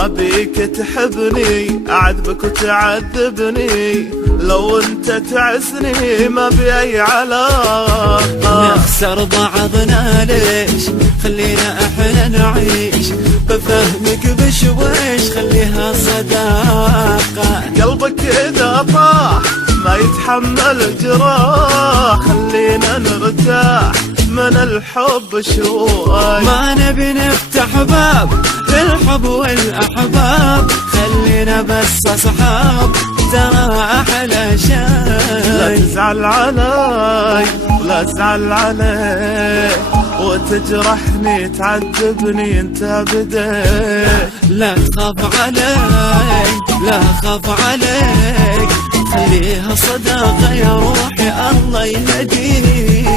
ما بيك تحبني أعذبك وتعذبني، لو انت تعزني ما بي أي علاقة. نخسر بعضنا ليش؟ خلينا احنا نعيش، بفهمك بشويش خليها صداقة. قلبك إذا طاح ما يتحمل جراح، خلينا نرتاح من الحب شوي. ما نبي نفتح باب للحب والأحباب، خلينا بس أصحاب ترى أحلى شيء. لا تزعل علي ولا أزعل عليك، وتجرحني تعذبني انت بديت. لا تخاف عليك لا خاف عليك، خليها صداقة يا روحي الله يهديك.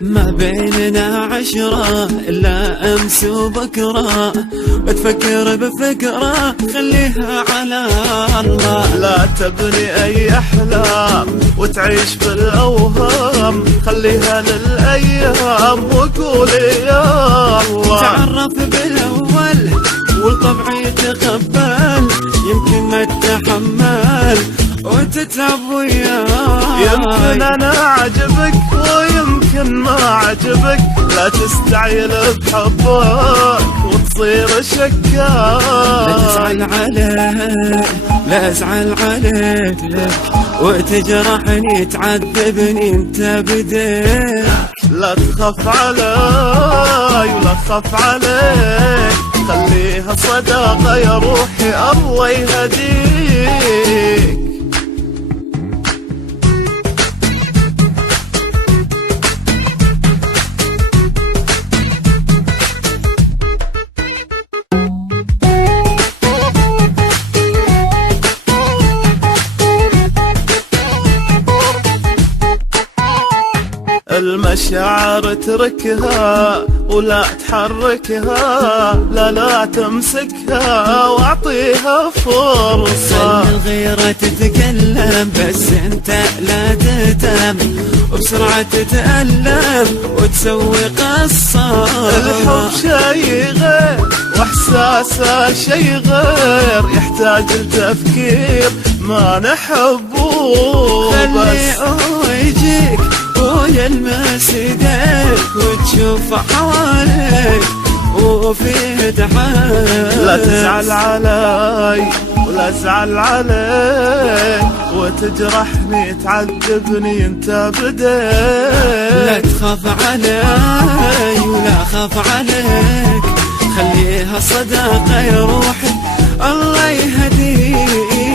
ما بيننا عشرة إلا أمس وبكرة، وتفكر بفكرة خليها على الله. لا تبني أي أحلام وتعيش بالأوهام، خليها للأيام وقولي يا الله. تعرف بالأول والطبع يتقبل، يمكن ما تتحمل وتتعب وياي. يمكن أنا أعجبك ويمكن ما أعجبك، لا تستعجل بحبك وتصير شكاك. لا تزعل عليك لا أزعل عليك، وتجرحني تعذبني انت بديت. لا تخاف علي ولا تخاف عليك، خليها صداقة يا روحي الله يهديك. المشاعر اتركها ولا تحركها، لا تمسكها واعطيها فرصة. خلي الغيرة تتكلم بس انت لا تهتم، وبسرعة تتألم وتسوي قصة. الحب شي غير واحساسه شي غير، يحتاج لتفكير ما نحبه بس. خليه هو يجيك ويلمس ايديك وتشوف حواليك وفيه تحال. لا تزعل علي ولا أزعل عليك، وتجرحني تعذبني انت بديت. لا تخاف علي ولا أخاف عليك، خليها صداقة يا روحي الله يهديك.